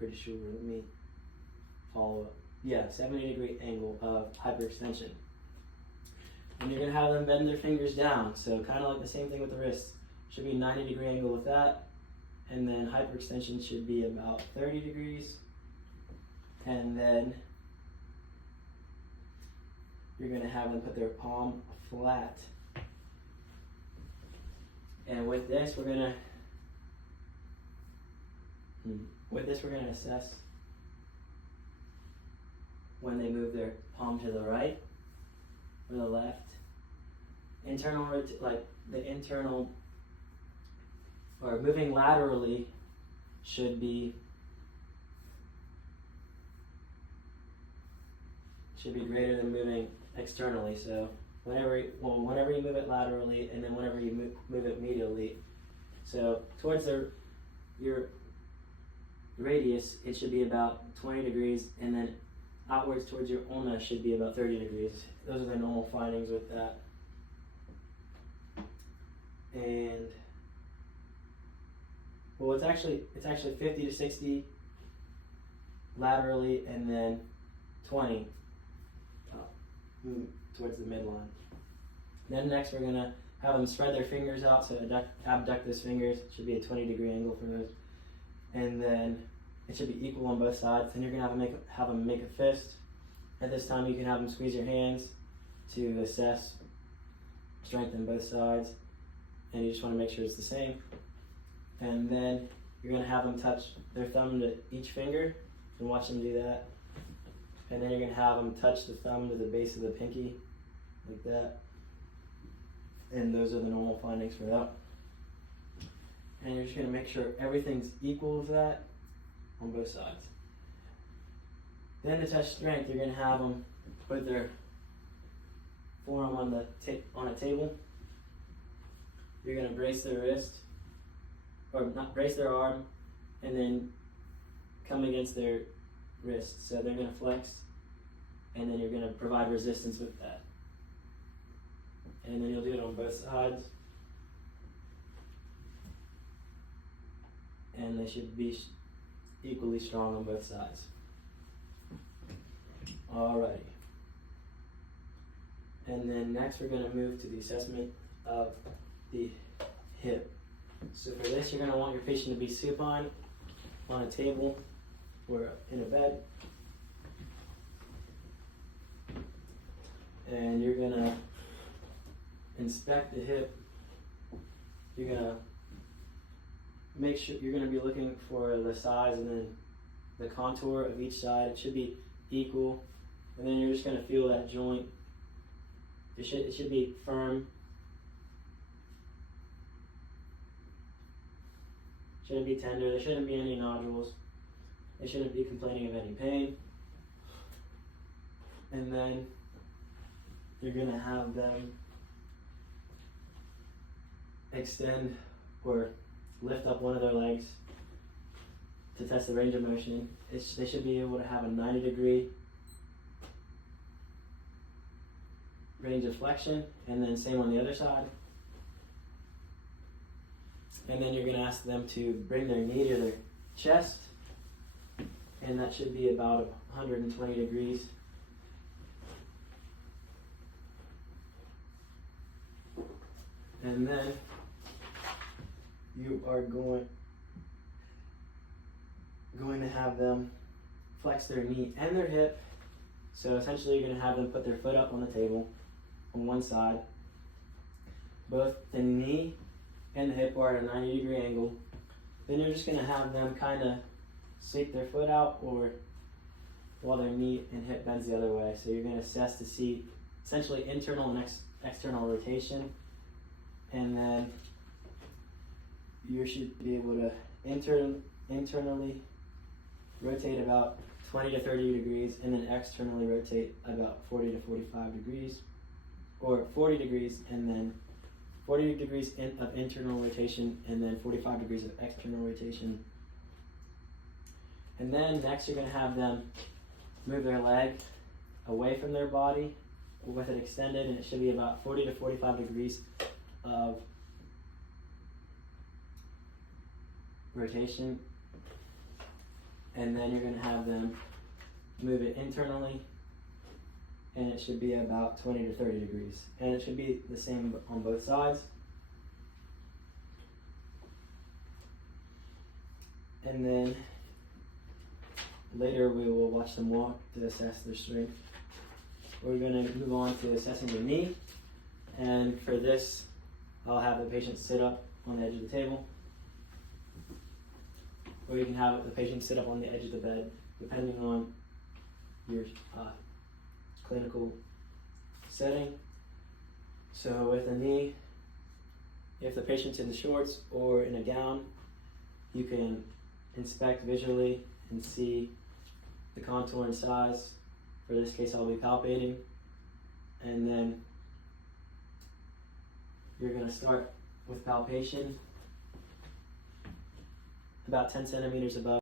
pretty sure. Let me follow up. Yeah, 70-degree angle of hyperextension. And you're going to have them bend their fingers down. So kind of like the same thing with the wrists. Should be 90-degree angle with that. And then hyperextension should be about 30 degrees. And then you're going to have them put their palm flat. And with this, we're going to assess when they move their palm to the right or the left. Moving laterally should be greater than moving externally. So whenever you move it laterally, and then whenever you move it medially. So towards your radius, it should be about 20 degrees, and then outwards towards your ulna should be about 30 degrees. Those are the normal findings with that. And well, it's actually 50 to 60 laterally, and then 20 towards the midline. Then next we're gonna have them spread their fingers out, so abduct those fingers. It should be a 20-degree angle for those. And then it should be equal on both sides. Then you're gonna have them make a fist. At this time you can have them squeeze your hands to assess strength on both sides. And you just wanna make sure it's the same. And then you're gonna have them touch their thumb to each finger and watch them do that. And then you're gonna have them touch the thumb to the base of the pinky, like that. And those are the normal findings for that. And you're just gonna make sure everything's equal with that on both sides. Then to test strength, you're gonna have them put their forearm on a table. You're gonna brace their wrist, or not brace their arm, and then come against their wrist. So they're gonna flex, and then you're gonna provide resistance with that. And then you'll do it on both sides. And they should be equally strong on both sides. Alrighty. And then next we're gonna move to the assessment of the hip. So for this, you're gonna want your patient to be supine on a table or in a bed. And you're gonna inspect the hip. You're gonna make sure you're gonna be looking for the size and then the contour of each side. It should be equal. And then you're just gonna feel that joint. It should be firm. Shouldn't be tender. There shouldn't be any nodules. They shouldn't be complaining of any pain. And then you're gonna have them extend or lift up one of their legs to test the range of motion. They should be able to have a 90-degree range of flexion, and then same on the other side. And then you're going to ask them to bring their knee to their chest, and that should be about 120 degrees. And then you are going to have them flex their knee and their hip. So essentially you're going to have them put their foot up on the table on one side. Both the knee and the hip are at a 90-degree angle. Then you're just going to have them kind of sweep their foot out, or while their knee and hip bends the other way. So you're going to assess to see essentially internal and external rotation. And then you should be able to internally rotate about 20 to 30 degrees, and then externally rotate about 40 to 45 degrees, or 40 degrees, and then 40 degrees of internal rotation, and then 45 degrees of external rotation. And then next you're going to have them move their leg away from their body with it extended, and it should be about 40 to 45 degrees of rotation. and then you're going to have them move it internally, and it should be about 20 to 30 degrees, and it should be the same on both sides. And then later we will watch them walk to assess their strength. We're going to move on to assessing the knee, and for this I'll have the patient sit up on the edge of the table, or you can have the patient sit up on the edge of the bed, depending on your clinical setting. So with a knee, if the patient's in the shorts or in a gown, you can inspect visually and see the contour and size. For this case, I'll be palpating, and then you're going to start with palpation about 10 centimeters above